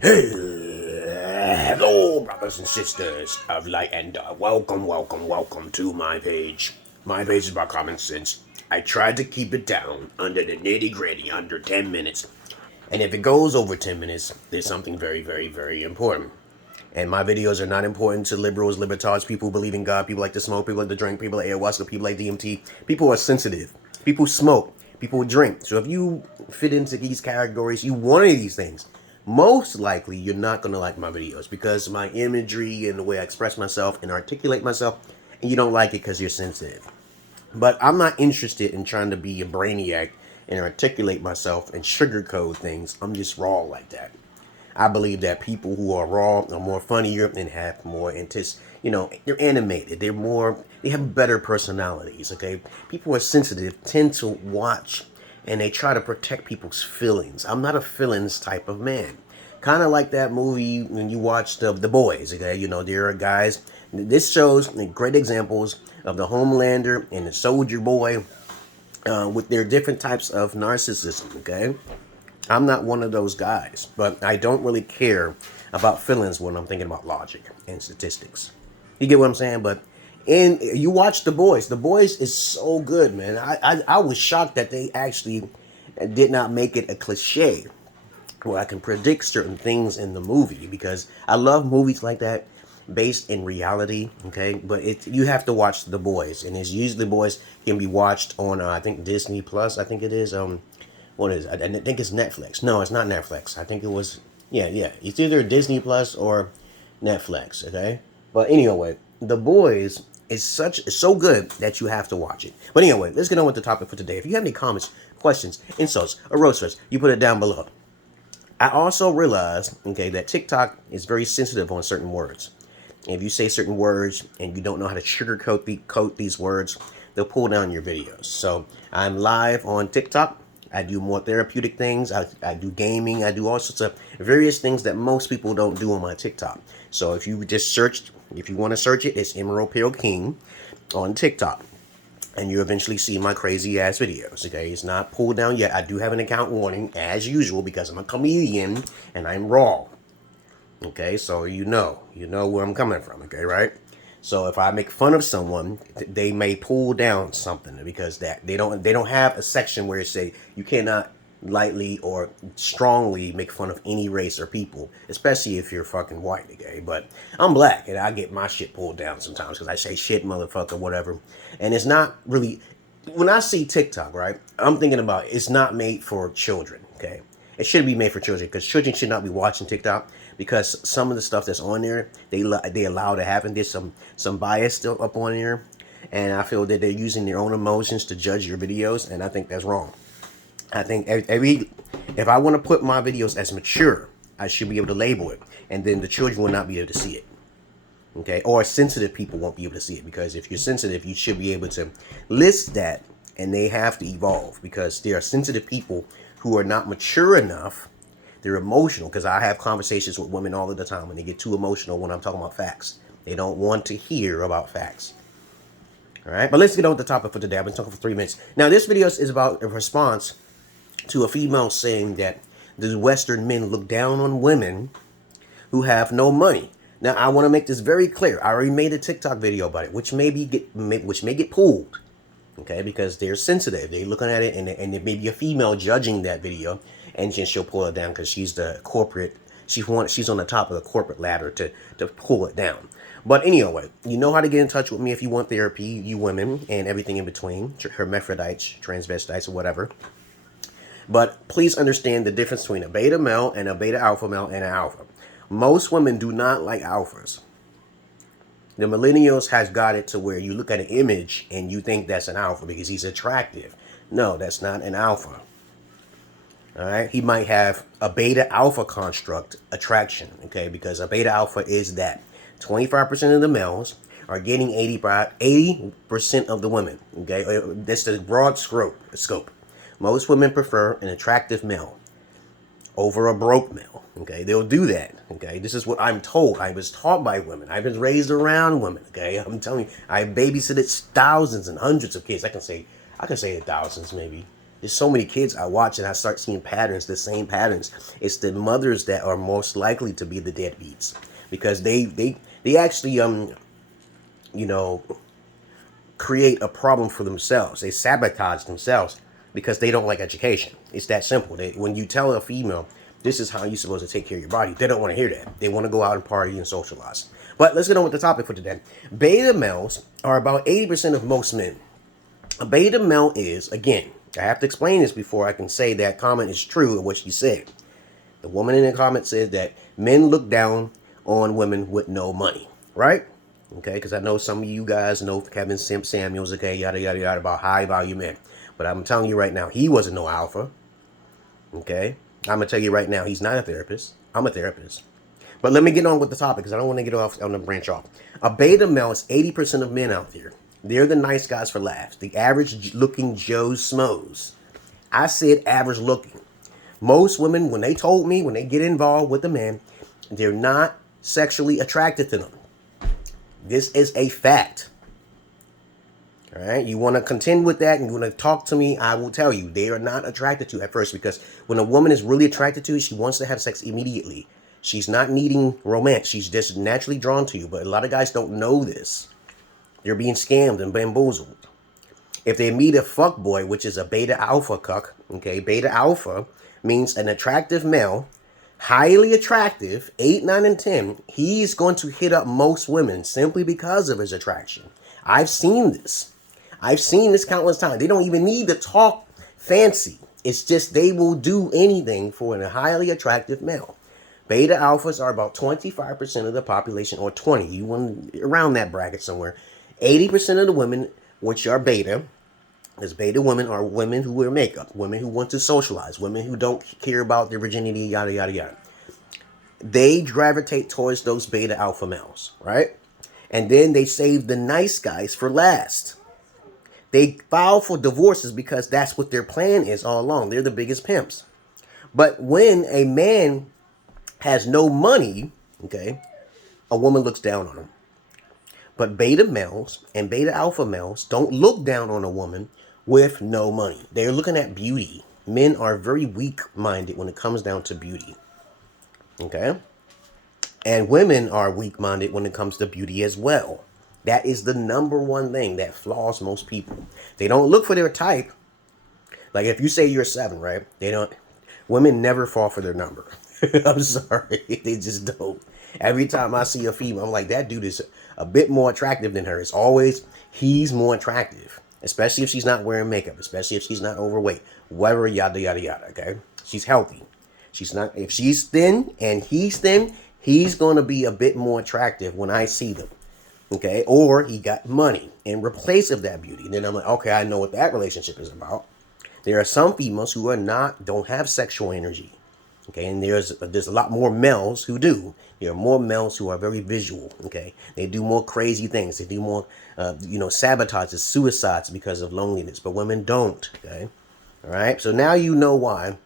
Hello, brothers and sisters of light and dark. Welcome to my page. My page is about common sense. I tried to keep it down under the nitty gritty, under 10 minutes. And if it goes over 10 minutes, there's something very important. And my videos are not important to liberals, libertards, people who believe in God, people like to smoke, people like to drink, people like ayahuasca, people like DMT. People are sensitive. People smoke. People drink. So if you fit into these categories, you one of these things, most likely you're not going to like my videos because my imagery and the way I express myself and articulate myself, and you don't like it because you're sensitive. But I'm not interested in trying to be a brainiac and articulate myself and sugarcoat things. I'm just raw like that. I believe that people who are raw are more funnier and have more they're animated. They have better personalities, okay? People who are sensitive tend to watch and they try to protect people's feelings. I'm not a feelings type of man. Kind of like that movie when you watch the Boys, okay? There are guys, this shows great examples of the Homelander and the Soldier Boy with their different types of narcissism, okay? I'm not one of those guys, but I don't really care about feelings when I'm thinking about logic and statistics. You get what I'm saying? And you watch The Boys. The Boys is so good, man. I was shocked that they actually did not make it a cliche where I can predict certain things in the movie, because I love movies like that based in reality, okay? But you have to watch The Boys, and it's usually The Boys can be watched on I think Disney Plus. I think it is. What is it? I think it's Netflix. No, it's not Netflix. I think it was, yeah. It's either Disney Plus or Netflix, okay? But anyway, The Boys is so good that you have to watch it. But anyway, let's get on with the topic for today. If you have any comments, questions, insults, or roasters, you put it down below. I also realized, okay, that TikTok is very sensitive on certain words. If you say certain words and you don't know how to sugarcoat these words, they'll pull down your videos. So I'm live on TikTok. I do more therapeutic things. I do gaming. I do all sorts of various things that most people don't do on my TikTok. So if you want to search it, it's Emerald Pill King on TikTok. And you eventually see my crazy ass videos, okay? It's not pulled down yet. I do have an account warning, as usual, because I'm a comedian and I'm raw. Okay, so you know where I'm coming from, okay, right? So if I make fun of someone, they may pull down something because that they don't have a section where it say you cannot lightly or strongly make fun of any race or people, especially if you're fucking white, okay? But I'm black and I get my shit pulled down sometimes because I say shit, motherfucker, whatever. And it's not really, when I see TikTok, right, I'm thinking about it's not made for children, okay? It should be made for children because children should not be watching TikTok, because some of the stuff that's on there, they allow to happen. There's some bias still up on there, and I feel that they're using their own emotions to judge your videos, and I think that's wrong. I think if I want to put my videos as mature, I should be able to label it, and then the children will not be able to see it. Okay, or sensitive people won't be able to see it, because if you're sensitive, you should be able to list that, and they have to evolve, because there are sensitive people who are not mature enough. They're emotional, because I have conversations with women all of the time and they get too emotional when I'm talking about facts. They don't want to hear about facts. All right, but let's get on with the topic for today. I've been talking for 3 minutes. Now, this video is about a response to a female saying that the Western men look down on women who have no money. Now, I want to make this very clear. I already made a TikTok video about it, which may get pulled, okay, because they're sensitive. They're looking at it, and there may be a female judging that video, and she'll pull it down because she's the corporate. She's on the top of the corporate ladder to pull it down. But anyway, you know how to get in touch with me if you want therapy, you women, and everything in between, hermaphrodites, transvestites, or whatever. But please understand the difference between a beta male and a beta alpha male and an alpha. Most women do not like alphas. The millennials has got it to where you look at an image and you think that's an alpha because he's attractive. No, that's not an alpha. All right, he might have a beta alpha construct attraction, okay, because a beta alpha is that 25% of the males are getting 80% of the women, okay? That's the broad scope. Most women prefer an attractive male over a broke male, okay? They'll do that, okay? This is what I'm told. I was taught by women. I've been raised around women, okay? I'm telling you, I babysitted thousands and hundreds of kids. I can say thousands maybe. There's so many kids I watch and I start seeing patterns, the same patterns. It's the mothers that are most likely to be the deadbeats because they actually you know, create a problem for themselves. They sabotage themselves because they don't like education. It's that simple. When you tell a female, this is how you're supposed to take care of your body, they don't want to hear that. They want to go out and party and socialize. But let's get on with the topic for today. Beta males are about 80% of most men. A beta male is, again, I have to explain this before I can say that comment is true of what she said. The woman in the comment said that men look down on women with no money, right? Okay, because I know some of you guys know Kevin Samuels, okay, yada, yada, yada, about high value men. But I'm telling you right now, he wasn't no alpha. Okay, I'm going to tell you right now, he's not a therapist. I'm a therapist. But let me get on with the topic because I don't want to get off on the branch off. A beta male is 80% of men out there. They're the nice guys for laughs. The average looking Joe Schmoes. I said average looking. Most women, when they told me, when they get involved with a man, they're not sexually attracted to them. This is a fact. All right. You want to contend with that and you want to talk to me, I will tell you they are not attracted to you at first because when a woman is really attracted to you, she wants to have sex immediately. She's not needing romance. She's just naturally drawn to you. But a lot of guys don't know this. They're being scammed and bamboozled. If they meet a fuckboy, which is a beta alpha cuck, okay, beta alpha means an attractive male, highly attractive, 8, 9, and 10, he's going to hit up most women simply because of his attraction. I've seen this. I've seen this countless times. They don't even need to talk fancy. It's just they will do anything for a highly attractive male. Beta alphas are about 25% of the population, or 20. You want around that bracket somewhere. 80% of the women, which are beta, as beta women are women who wear makeup, women who want to socialize, women who don't care about their virginity, yada, yada, yada. They gravitate towards those beta alpha males, right? And then they save the nice guys for last. They file for divorces because that's what their plan is all along. They're the biggest pimps. But when a man has no money, okay, a woman looks down on him. But beta males and beta alpha males don't look down on a woman with no money. They're looking at beauty. Men are very weak-minded when it comes down to beauty. Okay? And women are weak-minded when it comes to beauty as well. That is the number one thing that flaws most people. They don't look for their type. Like if you say you're 7, right? Women never fall for their number. I'm sorry. They just don't. Every time I see a female, I'm like, that dude is a bit more attractive than her. It's always, he's more attractive. Especially if she's not wearing makeup. Especially if she's not overweight. Whatever, yada, yada, yada, okay? She's healthy. She's not, if she's thin and he's thin, he's going to be a bit more attractive when I see them. Okay? Or he got money in replace of that beauty. And then I'm like, okay, I know what that relationship is about. There are some females who don't have sexual energy. Okay, and there's a lot more males who do. There are more males who are very visual. Okay, they do more crazy things. They do more, sabotages, suicides because of loneliness. But women don't. Okay, all right. So now you know why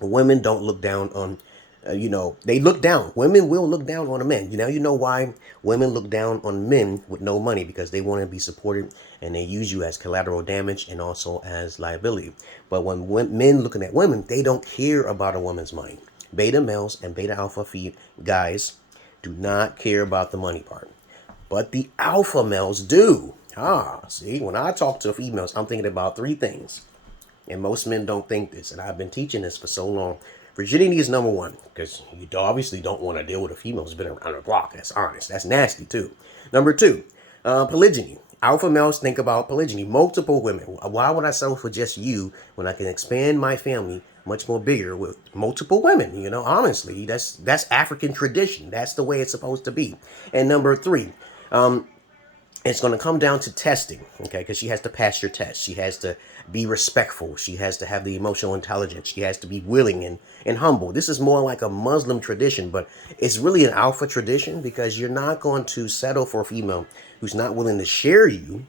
women don't look down on. They look down. Women will look down on a man. Now you know why women look down on men with no money, because they want to be supported and they use you as collateral damage and also as liability. But when men looking at women, they don't care about a woman's money. Beta males and beta alpha guys do not care about the money part. But the alpha males do. See, when I talk to females, I'm thinking about 3 things. And most men don't think this. And I've been teaching this for so long. Virginity is number 1, because you obviously don't want to deal with a female who's been around the block. That's honest. That's nasty, too. Number 2, polygyny. Alpha males think about polygyny. Multiple women. Why would I settle for just you when I can expand my family much more bigger with multiple women? Honestly, that's African tradition. That's the way it's supposed to be. And number 3, it's going to come down to testing, okay? Because she has to pass your test. She has to be respectful. She has to have the emotional intelligence. She has to be willing and humble. This is more like a Muslim tradition, but it's really an alpha tradition, because you're not going to settle for a female who's not willing to share you,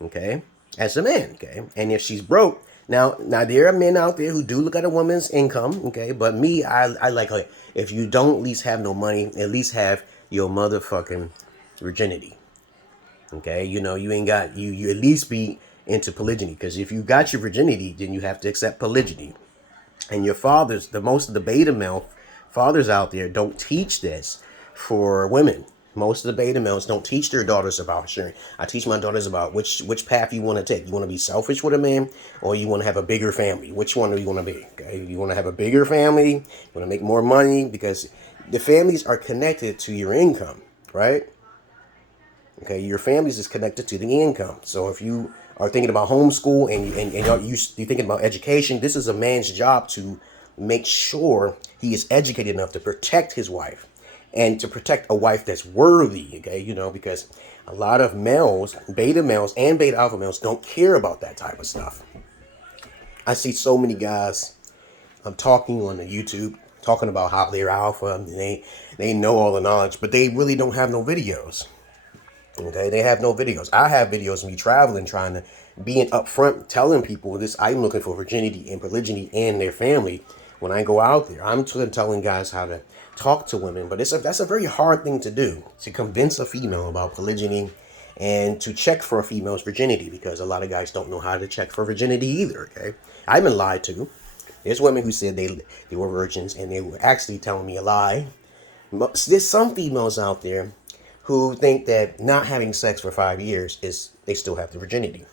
okay, as a man, okay? And if she's broke, now there are men out there who do look at a woman's income, okay? But me, I like, if you don't at least have no money, at least have your motherfucking virginity. Okay, you ain't got, you at least be into polygyny, because if you got your virginity, then you have to accept polygyny. And your fathers, most of the beta male fathers out there don't teach this for women. Most of the beta males don't teach their daughters about sharing. I teach my daughters about which path you want to take. You want to be selfish with a man, or you want to have a bigger family? Which one do you want to be? Okay, you want to have a bigger family, you want to make more money, because the families are connected to your income, right? Okay, your families is connected to the income. So if you are thinking about homeschool and you're thinking about education, this is a man's job to make sure he is educated enough to protect his wife and to protect a wife that's worthy. Okay, because a lot of males, beta males and beta alpha males, don't care about that type of stuff. I see so many guys talking on the YouTube, talking about how they're alpha and they know all the knowledge, but they really don't have no videos. Okay, they have no videos. I have videos of me traveling, trying to being upfront, telling people this. I'm looking for virginity and polygyny in their family. When I go out there, I'm telling guys how to talk to women, but that's a very hard thing to do, to convince a female about polygyny and to check for a female's virginity, because a lot of guys don't know how to check for virginity either. Okay, I've been lied to. There's women who said they were virgins and they were actually telling me a lie. There's some females out there who think that not having sex for 5 years is they still have the virginity.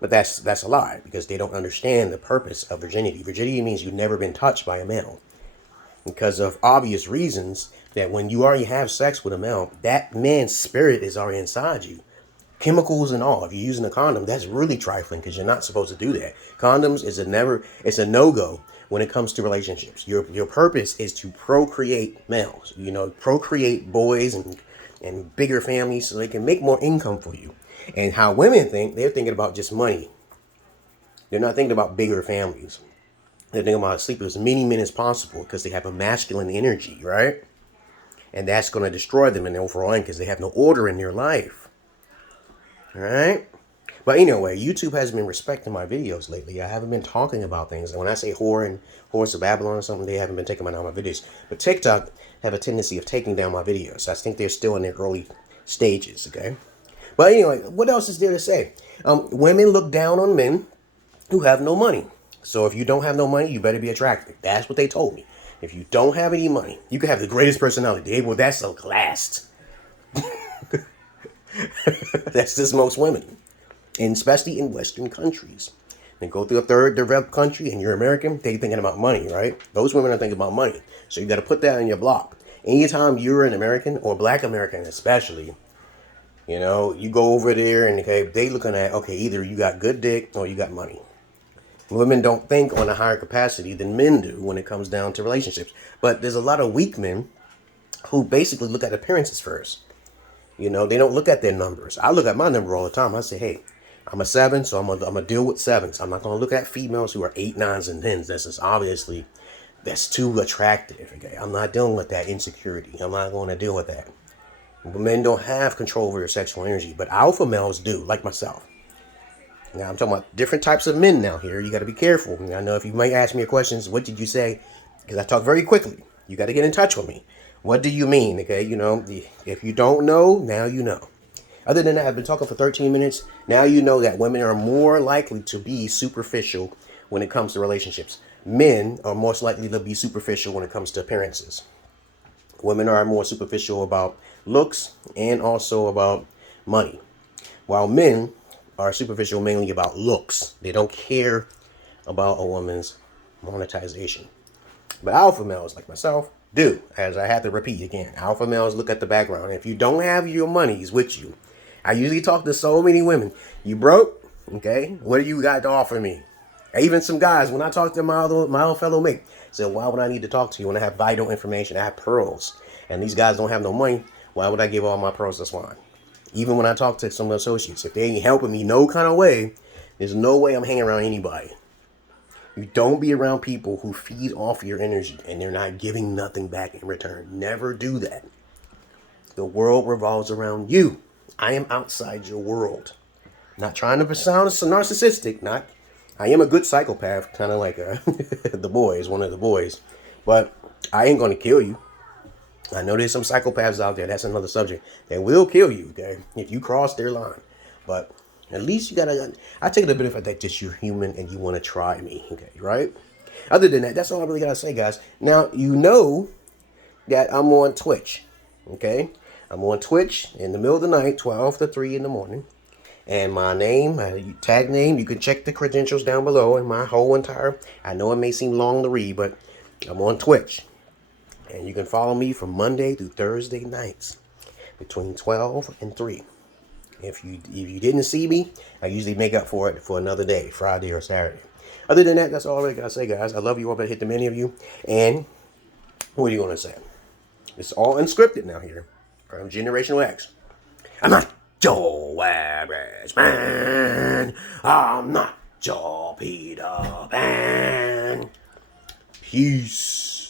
But that's a lie, because they don't understand the purpose of virginity. Virginity means you've never been touched by a male, because of obvious reasons that when you already have sex with a male, that man's spirit is already inside you. Chemicals and all. If you're using a condom, that's really trifling, because you're not supposed to do that. Condoms it's a no-go when it comes to relationships. Your purpose is to procreate males, procreate boys and bigger families, so they can make more income for you. And how women think, they're thinking about just money. They're not thinking about bigger families. They're thinking about sleeping as many men as possible, because they have a masculine energy, right? And that's going to destroy them in the overall end, because they have no order in their life. All right? But anyway, YouTube has been respecting my videos lately. I haven't been talking about things. And when I say whore and whores of Babylon or something, they haven't been taking down my videos. But TikTok have a tendency of taking down my videos. I think they're still in their early stages, okay? But anyway, what else is there to say? Women look down on men who have no money. So if you don't have no money, you better be attractive. That's what they told me. If you don't have any money, you can have the greatest personality. Well, that's a last. That's just most women. And especially in Western countries. And go through a third developed country and you're American, they're thinking about money, right? Those women are thinking about money. So you got to put that in your block. Anytime you're an American, or black American especially, you go over there and they looking at, either you got good dick or you got money. Women don't think on a higher capacity than men do when it comes down to relationships. But there's a lot of weak men who basically look at appearances first. They don't look at their numbers. I look at my number all the time. I say, hey, I'm a 7, so I'm gonna deal with 7s. I'm not gonna look at females who are 8, 9s, and 10s. That's too attractive. Okay, I'm not dealing with that insecurity. I'm not going to deal with that. Men don't have control over your sexual energy, but alpha males do, like myself. Now I'm talking about different types of men now. Here, you got to be careful. I know if you might ask me a question, what did you say? Because I talk very quickly. You got to get in touch with me. What do you mean? Okay, if you don't know, now you know. Other than that, I've been talking for 13 minutes. Now you know that women are more likely to be superficial when it comes to relationships. Men are most likely to be superficial when it comes to appearances. Women are more superficial about looks and also about money, while men are superficial mainly about looks. They don't care about a woman's monetization. But alpha males like myself do, as I have to repeat again. Alpha males look at the background. If you don't have your monies with you, I usually talk to so many women. You broke? Okay. What do you got to offer me? Even some guys, when I talk to my old fellow mate, say, why would I need to talk to you when I have vital information? I have pearls. And these guys don't have no money. Why would I give all my pearls to Swan? Even when I talk to some associates, if they ain't helping me no kind of way, there's no way I'm hanging around anybody. You don't be around people who feed off your energy and they're not giving nothing back in return. Never do that. The world revolves around you. I am outside your world. Not trying to sound narcissistic. I am a good psychopath, kind of like the boys, one of the boys. But I ain't going to kill you. I know there's some psychopaths out there. That's another subject. They will kill you, okay, if you cross their line. But At least you gotta. I take it a bit of that just you're human and you want to try me. Okay, right? Other than that, that's all I really gotta say, guys. Now you know that I'm on Twitch. Okay, I'm on Twitch in the middle of the night, 12 to 3 in the morning. And my name, my tag name, you can check the credentials down below. And my whole entire, I know it may seem long to read, but I'm on Twitch. And you can follow me from Monday through Thursday nights between 12 and 3. If you didn't see me, I usually make up for it for another day, Friday or Saturday. Other than that, that's all I really gotta say, guys. I love you all, but hit the many of you. And what are you gonna say? It's all unscripted now here. I'm Generational X. I'm not your average man. I'm not your Peter Pan. Peace.